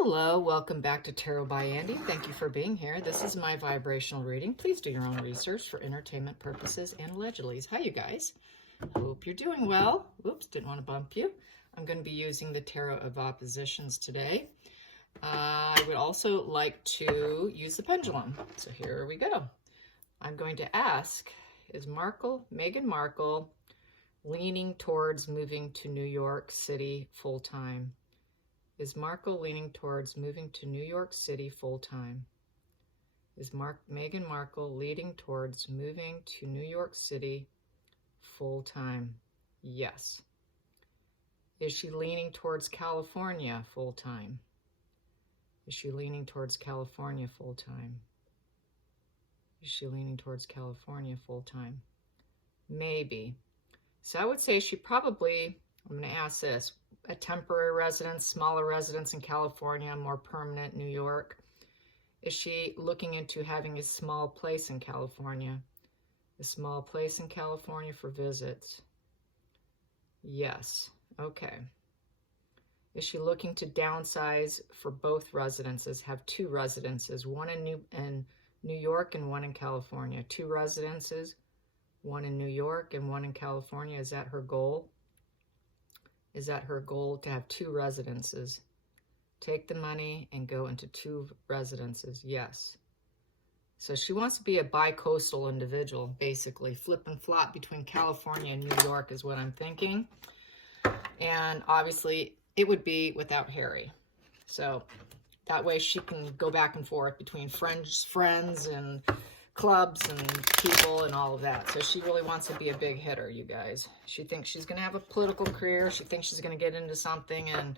Hello, welcome back to Tarot by Andy. Thank you for being here. This is my vibrational reading. Please do your own research for entertainment purposes and allegedly. Hi, you guys. Hope you're doing well. Oops, didn't want to bump you. I'm going to be using the Tarot of Oppositions today. I would also like to use the pendulum. So here we go. I'm going to ask, is Meghan Markle leaning towards moving to New York City full-time? Is Markle leaning towards moving to New York City full-time? Is Meghan Markle leading towards moving to New York City full-time? Yes. Is she leaning towards California full-time? Is she leaning towards California full-time? Is she leaning towards California full-time? Maybe. So I would say she probably, I'm going to ask this, a temporary residence, smaller residence in California, more permanent New York. Is she looking into having a small place in California? A small place in California for visits? Yes. Okay. Is she looking to downsize for both residences, have two residences, one in New York and one in California? Two residences, one in New York and one in California. Is that her goal? Is that her goal, to have two residences? Take the money and go into two residences. Yes. So she wants to be a bi-coastal individual, basically. Flip and flop between California and New York is what I'm thinking. And obviously, it would be without Harry. So that way she can go back and forth between friends and clubs and people and all of that. So she really wants to be a big hitter, you guys. She thinks she's going to have a political career. She thinks she's going to get into something, and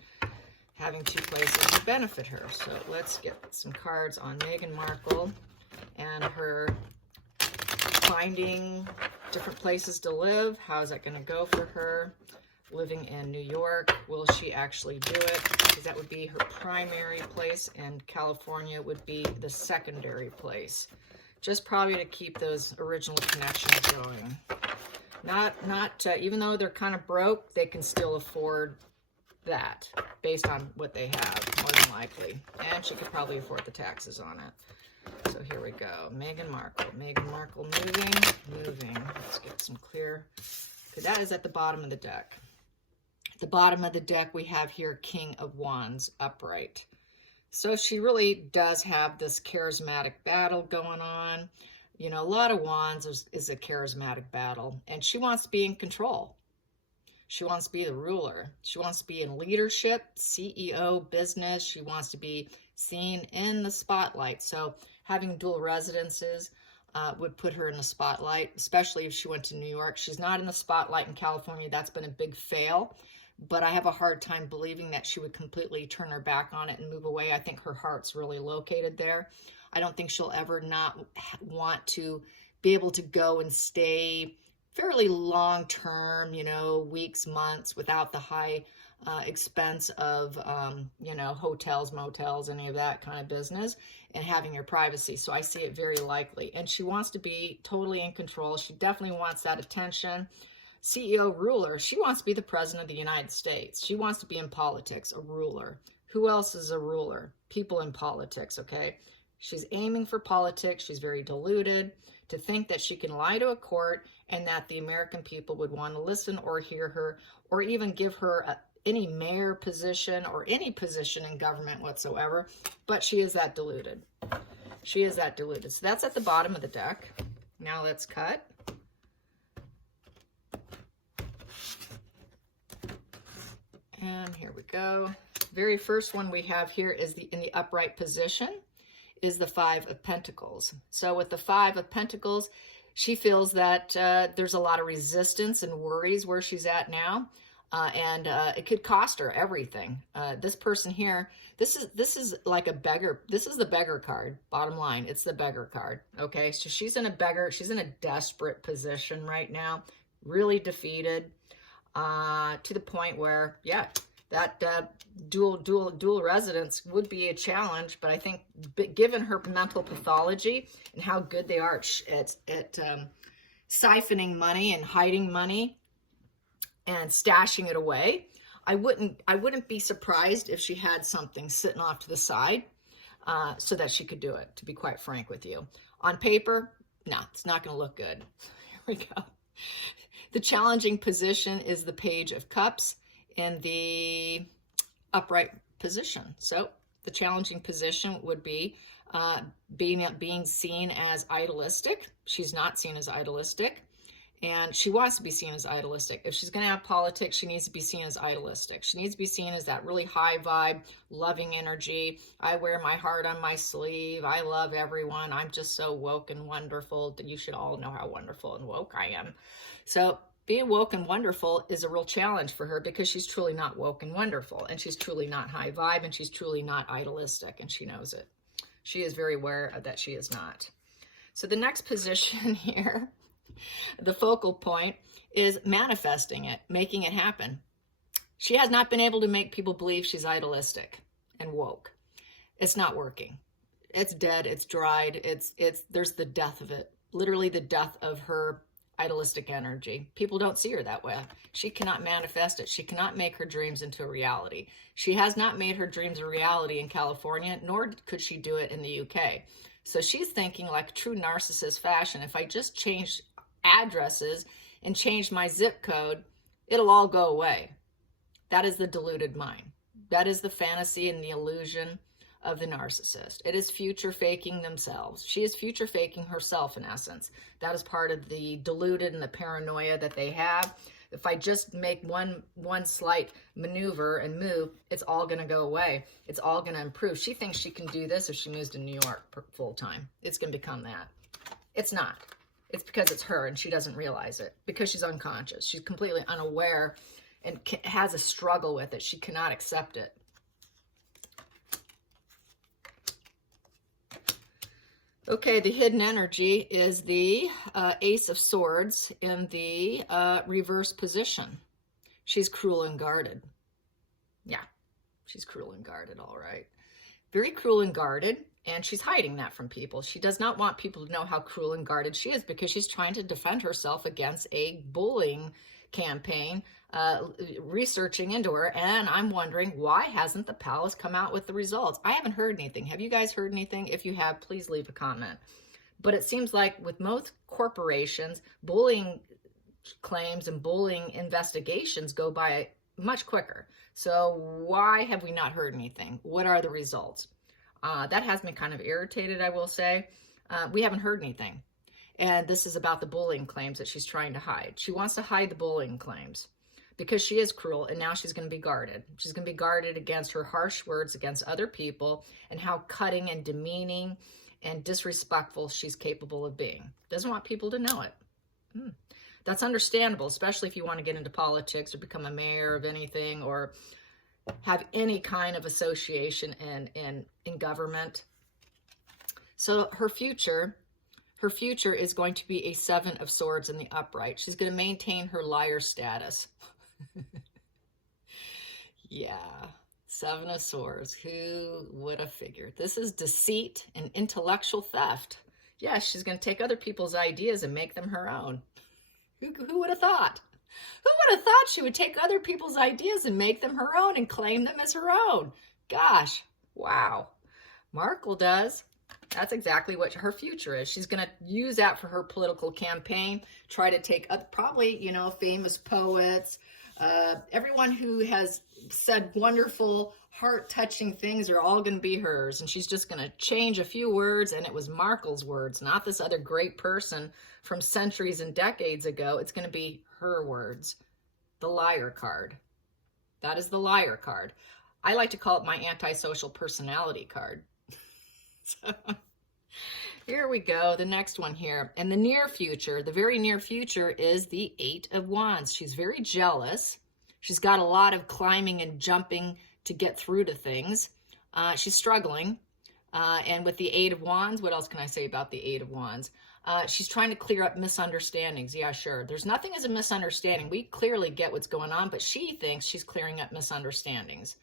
having two places would benefit her. So let's get some cards on Meghan Markle and her finding different places to live. How's that going to go for her? Living in New York, will she actually do it? Because that would be her primary place, and California would be the secondary place. Just probably to keep those original connections going. Even though they're kind of broke, they can still afford that based on what they have, more than likely. And she could probably afford the taxes on it. So here we go. Meghan Markle. Meghan Markle moving. Let's get some clear. Okay, that is at the bottom of the deck. At the bottom of the deck, we have here King of Wands upright. So she really does have this charismatic battle going on. You know, a lot of wands is a charismatic battle. And she wants to be in control. She wants to be the ruler. She wants to be in leadership, CEO, business. She wants to be seen in the spotlight. So having dual residences would put her in the spotlight, especially if she went to New York. She's not in the spotlight in California. That's been a big fail. But I have a hard time believing that she would completely turn her back on it and move away. I think her heart's really located there. I don't think she'll ever not want to be able to go and stay fairly long term, you know, weeks, months, without the high expense of, you know, hotels, motels, any of that kind of business, and having your privacy. So I see it very likely. And she wants to be totally in control. She definitely wants that attention. CEO, ruler, she wants to be the president of the United States. She wants to be in politics, a ruler. Who else is a ruler? People in politics, okay? She's aiming for politics. She's very deluded to think that she can lie to a court and that the American people would want to listen or hear her, or even give her any mayor position or any position in government whatsoever. But she is that deluded. She is that deluded. So that's at the bottom of the deck. Now let's cut. And here we go. Very first one we have here is in the upright position is the Five of Pentacles. So with the Five of Pentacles, she feels that there's a lot of resistance and worries where she's at now. And it could cost her everything. This person here, this is like a beggar. This is the beggar card. Bottom line, it's the beggar card. Okay, so she's in a desperate position right now, really defeated. To the point where, yeah, that dual residence would be a challenge. But I think, given her mental pathology and how good they are at siphoning money and hiding money and stashing it away, I wouldn't be surprised if she had something sitting off to the side so that she could do it, to be quite frank with you. On paper, no, it's not going to look good. Here we go. The challenging position is the Page of Cups in the upright position. So the challenging position would be being seen as idealistic. She's not seen as idealistic, and she wants to be seen as idealistic. If she's going to have politics, she needs to be seen as idealistic. She needs to be seen as that really high vibe, loving energy. I wear my heart on my sleeve. I love everyone. I'm just so woke and wonderful. You should all know how wonderful and woke I am. So being woke and wonderful is a real challenge for her, because she's truly not woke and wonderful, and she's truly not high vibe, and she's truly not idealistic, and she knows it. She is very aware that she is not. So the next position here, the focal point, is manifesting it, making it happen. She has not been able to make people believe she's idealistic and woke. It's not working. It's dead. It's dried. There's the death of it. Literally the death of her idealistic energy. People don't see her that way. She cannot manifest it. She cannot make her dreams into a reality. She has not made her dreams a reality in California, nor could she do it in the UK. So she's thinking like true narcissist fashion. If I just change addresses and change my zip code, it'll all go away. That is the deluded mind. That is the fantasy and the illusion of the narcissist. It is future faking themselves. She is future faking herself, in essence. That is part of the deluded and the paranoia that they have. If I just make one slight maneuver and move, it's all going to go away. It's all going to improve. She thinks she can do this if she moves to New York full time. It's going to become that. It's not. It's because it's her and she doesn't realize it, because she's unconscious. She's completely unaware and has a struggle with it. She cannot accept it. Okay, the hidden energy is the Ace of Swords in the reverse position. She's cruel and guarded. Yeah, she's cruel and guarded, all right. Very cruel and guarded, and she's hiding that from people. She does not want people to know how cruel and guarded she is, because she's trying to defend herself against a bullying campaign, researching into her. And I'm wondering, why hasn't the palace come out with the results? I haven't heard anything. Have you guys heard anything? If you have, please leave a comment. But it seems like with most corporations, bullying claims and bullying investigations go by much quicker. So why have we not heard anything? What are the results? That has me kind of irritated, I will say. We haven't heard anything. And this is about the bullying claims that she's trying to hide. She wants to hide the bullying claims because she is cruel, and now she's going to be guarded. She's going to be guarded against her harsh words against other people and how cutting and demeaning and disrespectful she's capable of being. Doesn't want people to know it. That's understandable, especially if you want to get into politics or become a mayor of anything or have any kind of association in government. So her future is going to be a Seven of Swords in the upright. She's going to maintain her liar status. Yeah, Seven of Swords. Who would have figured? This is deceit and intellectual theft. Yes, she's going to take other people's ideas and make them her own. Who would have thought? Who would have thought she would take other people's ideas and make them her own and claim them as her own? Gosh, wow. Markle does. That's exactly what her future is. She's going to use that for her political campaign, try to take probably, famous poets, everyone who has said wonderful, heart-touching things are all going to be hers. And she's just going to change a few words, and it was Markle's words, not this other great person from centuries and decades ago. It's going to be her words. The liar card. That is the liar card. I like to call it my antisocial personality card. So, here we go, the next one here. And the near future, the very near future, is the Eight of Wands. She's very jealous. She's got a lot of climbing and jumping to get through to things. She's struggling. And with the Eight of Wands, what else can I say about the Eight of Wands? She's trying to clear up misunderstandings. Yeah, sure. There's nothing as a misunderstanding. We clearly get what's going on, but she thinks she's clearing up misunderstandings.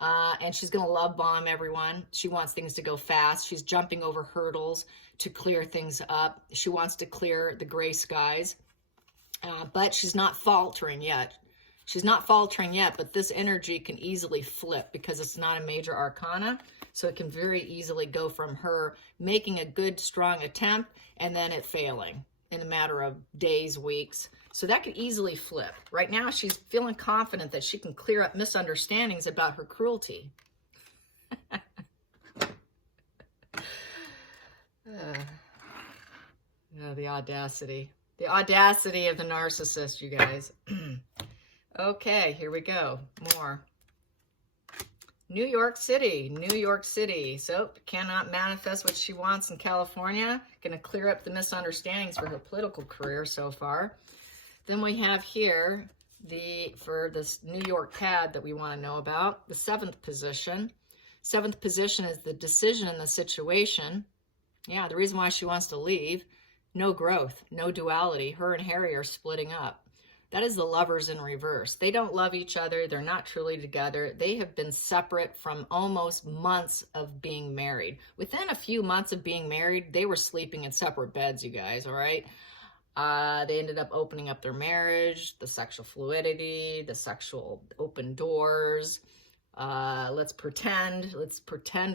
And she's going to love bomb everyone. She wants things to go fast. She's jumping over hurdles to clear things up. She wants to clear the gray skies, but she's not faltering yet. She's not faltering yet, but this energy can easily flip because it's not a major arcana. So it can very easily go from her making a good, strong attempt and then it failing in a matter of days, weeks. So that could easily flip. Right now, she's feeling confident that she can clear up misunderstandings about her cruelty. The audacity. The audacity of the narcissist, you guys. Okay, here we go. More. New York City. New York City. So, cannot manifest what she wants in California. Going to clear up the misunderstandings for her political career so far. Then we have here, for this New York pad that we want to know about, the 7th position. 7th position is the decision in the situation. Yeah, the reason why she wants to leave. No growth, no duality. Her and Harry are splitting up. That is the lovers in reverse. They don't love each other. They're not truly together. They have been separate from almost months of being married. Within a few months of being married, they were sleeping in separate beds, you guys, all right? They ended up opening up their marriage, the sexual fluidity, the sexual open doors. Let's pretend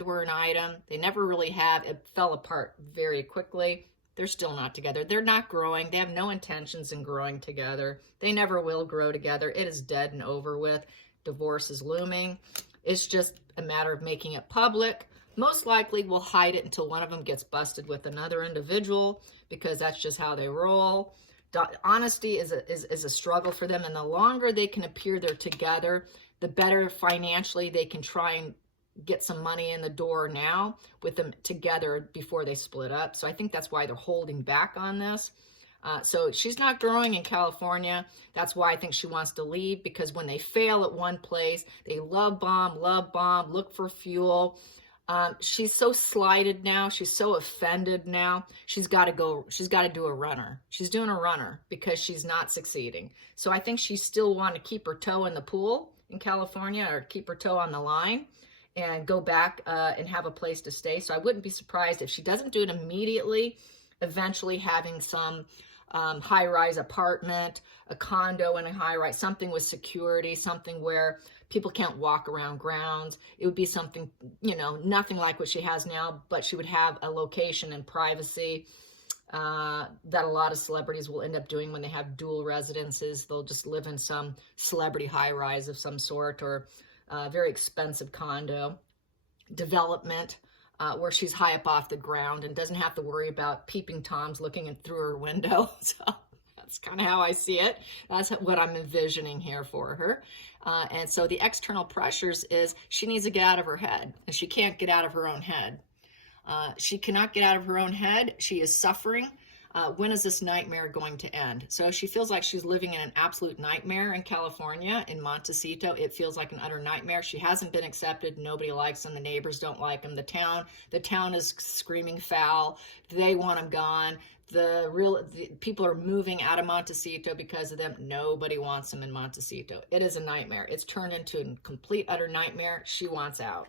we're an item. They never really have. It fell apart very quickly. They're still not together. They're not growing. They have no intentions in growing together. They never will grow together. It is dead and over with. Divorce is looming. It's just a matter of making it public. Most likely we'll hide it until one of them gets busted with another individual because that's just how they roll. Honesty is a struggle for them, and the longer they can appear they're together, the better financially they can try and get some money in the door now with them together before they split up. So I think that's why they're holding back on this. So she's not growing in California. That's why I think she wants to leave, because when they fail at one place, they love bomb, look for fuel. She's so slighted now. She's so offended now. She's got to go. She's got to do a runner. She's doing a runner because she's not succeeding. So I think she still want to keep her toe in the pool in California, or keep her toe on the line and go back and have a place to stay. So I wouldn't be surprised if she doesn't do it immediately, eventually having some high-rise apartment, a condo in a high-rise, something with security, something where people can't walk around grounds. It would be something, nothing like what she has now, but she would have a location and privacy that a lot of celebrities will end up doing when they have dual residences. They'll just live in some celebrity high-rise of some sort, or very expensive condo development where she's high up off the ground and doesn't have to worry about peeping Toms looking in through her window. So that's kind of how I see it. That's what I'm envisioning here for her. And so the external pressures is she needs to get out of her head, and she can't get out of her own head. She cannot get out of her own head. She is suffering. When is this nightmare going to end? So she feels like she's living in an absolute nightmare in California, in Montecito. It feels like an utter nightmare. She hasn't been accepted. Nobody likes them. The neighbors don't like them. The town is screaming foul. They want them gone. The people are moving out of Montecito because of them. Nobody wants them in Montecito. It is a nightmare. It's turned into a complete, utter nightmare. She wants out.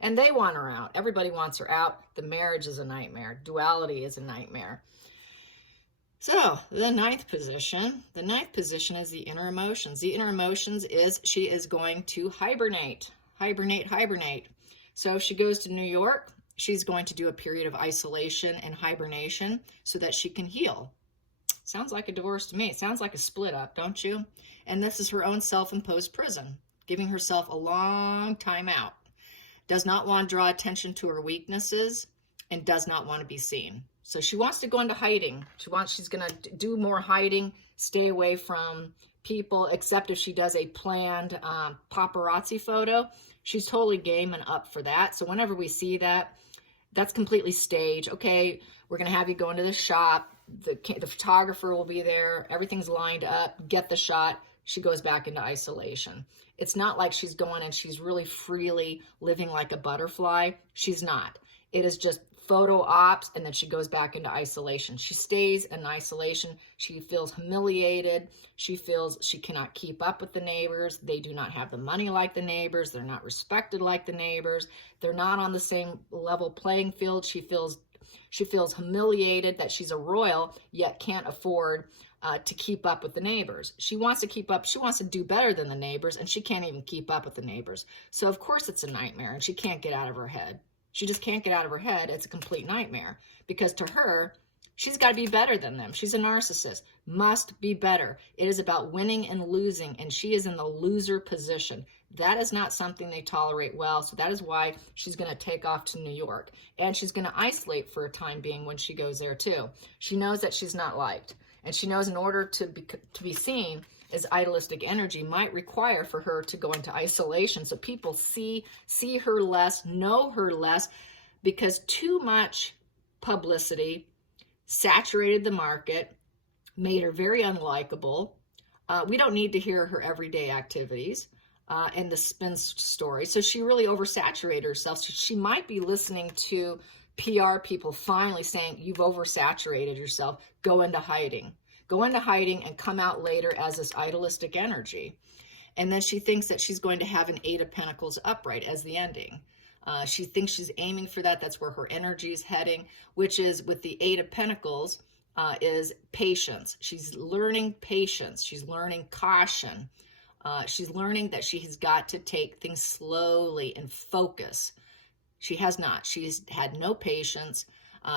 And they want her out. Everybody wants her out. The marriage is a nightmare. Duality is a nightmare. So the 9th position. The 9th position is the inner emotions. The inner emotions is she is going to hibernate. Hibernate. So if she goes to New York, she's going to do a period of isolation and hibernation so that she can heal. Sounds like a divorce to me. It sounds like a split up, don't you? And this is her own self-imposed prison, giving herself a long time out. Does not want to draw attention to her weaknesses and does not want to be seen. So she wants to go into hiding. She's going to do more hiding, stay away from people, except if she does a planned paparazzi photo. She's totally game and up for that. So whenever we see that, that's completely staged. Okay, we're going to have you go into the shop. The photographer will be there. Everything's lined up. Get the shot. She goes back into isolation. It's not like she's going and she's really freely living like a butterfly. She's not. It is just photo ops, and then she goes back into isolation. She stays in isolation. She feels humiliated. She feels she cannot keep up with the neighbors. They do not have the money like the neighbors. They're not respected like the neighbors. They're not on the same level playing field. She feels She feels humiliated that she's a royal, yet can't afford to keep up with the neighbors. She wants to keep up. She wants to do better than the neighbors, and she can't even keep up with the neighbors. So, of course, it's a nightmare, and she can't get out of her head. She just can't get out of her head. It's a complete nightmare because to her, she's got to be better than them. She's a narcissist. Must be better. It is about winning and losing, and she is in the loser position. That is not something they tolerate well, so that is why she's going to take off to New York. And she's going to isolate for a time being when she goes there, too. She knows that she's not liked, and she knows in order to be seen as idealistic energy might require for her to go into isolation so people see her less, know her less, because too much publicity saturated the market, made her very unlikable. We don't need to hear her everyday activities and the spin story. So she really oversaturated herself. So she might be listening to PR people finally saying, you've oversaturated yourself, go into hiding. Go into hiding and come out later as this idealistic energy. And then she thinks that she's going to have an 8 of Pentacles upright as the ending. She thinks she's aiming for that. That's where her energy is heading, which is with the 8 of Pentacles is patience. She's learning patience. She's learning caution. She's learning that she has got to take things slowly and focus. She has not. She's had no patience.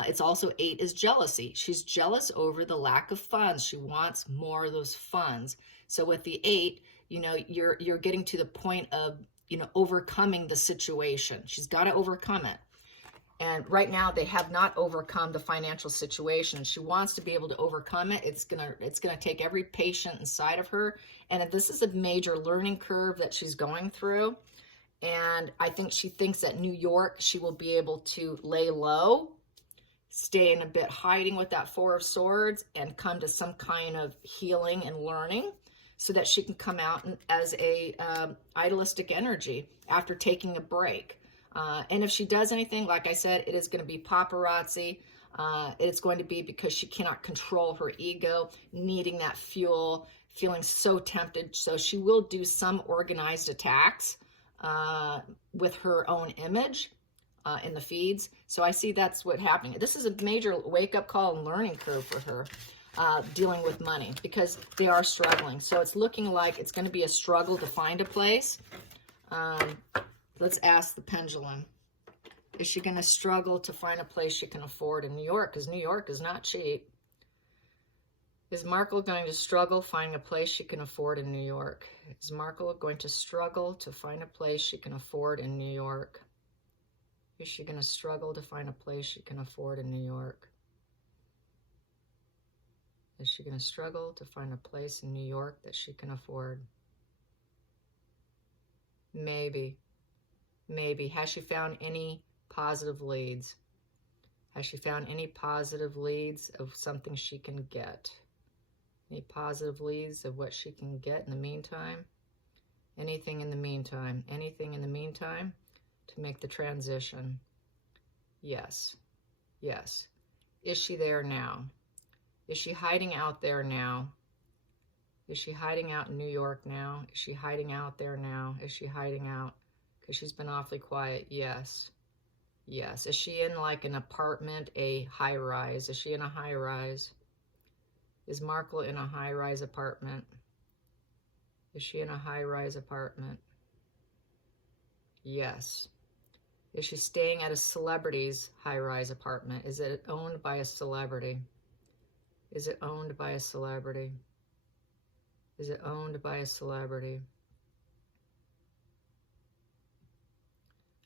It's also 8 is jealousy. She's jealous over the lack of funds. She wants more of those funds. So with the 8, you know, you're getting to the point of, you know, overcoming the situation. She's got to overcome it. And right now they have not overcome the financial situation. She wants to be able to overcome it. It's gonna take every patient inside of her. And this is a major learning curve that she's going through. And I think she thinks that New York, she will be able to lay low, stay in a bit hiding with that 4 of Swords, and come to some kind of healing and learning so that she can come out as a idealistic energy after taking a break. And if she does anything, like I said, it is going to be paparazzi. It's going to be because she cannot control her ego, needing that fuel, feeling so tempted. So she will do some organized attacks with her own image in the feeds. So I see that's what's happening. This is a major wake-up call and learning curve for her, dealing with money, because they are struggling. So it's looking like it's going to be a struggle to find a place. Let's ask the Pendulum. Is she going to struggle to find a place she can afford in New York? Because New York is not cheap. Is Markle going to struggle finding a place she can afford in New York? Is Markle going to struggle to find a place she can afford in New York? Is she going to struggle to find a place she can afford in New York? Is she going to struggle to find a place in New York that she can afford? Maybe. Maybe. Has she found any positive leads? Has she found any positive leads of something she can get? Any positive leads of what she can get in the meantime? Anything in the meantime? Anything in the meantime to make the transition? Yes. Yes. Is she there now? Is she hiding out there now? Is she hiding out in New York now? Is she hiding out there now? Is she hiding out? Because she's been awfully quiet. Yes. Yes. Is she in like an apartment, a high-rise? Is she in a high-rise? Is Markle in a high-rise apartment? Is she in a high-rise apartment? Yes. Is she staying at a celebrity's high-rise apartment? Is it owned by a celebrity? Is it owned by a celebrity? Is it owned by a celebrity?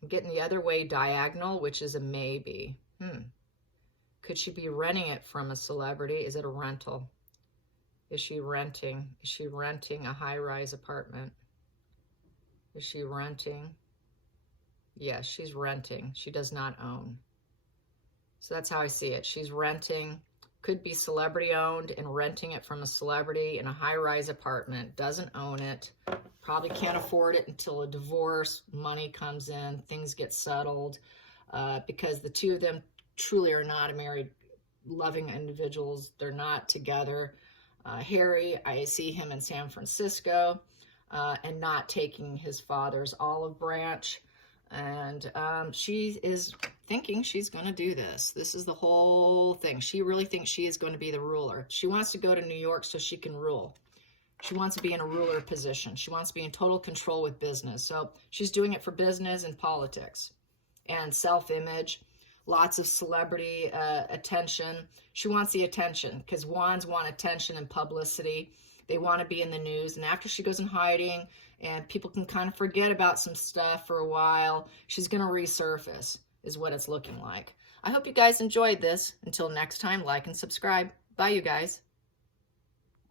I'm getting the other way diagonal, which is a maybe. Could she be renting it from a celebrity? Is it a rental? Is she renting? Is she renting a high-rise apartment? Is she renting? Yes, she's renting. She does not own. So that's how I see it. She's renting. Could be celebrity owned and renting it from a celebrity in a high-rise apartment. Doesn't own it. Probably can't afford it until a divorce, money comes in, things get settled, because the two of them truly are not a married, loving individuals. They're not together. Harry, I see him in San Francisco and not taking his father's olive branch. And she is thinking she's going to do this. This is the whole thing. She really thinks she is going to be the ruler. She wants to go to New York so she can rule. She wants to be in a ruler position. She wants to be in total control with business. So she's doing it for business and politics and self-image, lots of celebrity attention. She wants the attention because wands want attention and publicity. They want to be in the news. And after she goes in hiding and people can kind of forget about some stuff for a while, she's going to resurface, is what it's looking like. I hope you guys enjoyed this. Until next time, like and subscribe. Bye, you guys.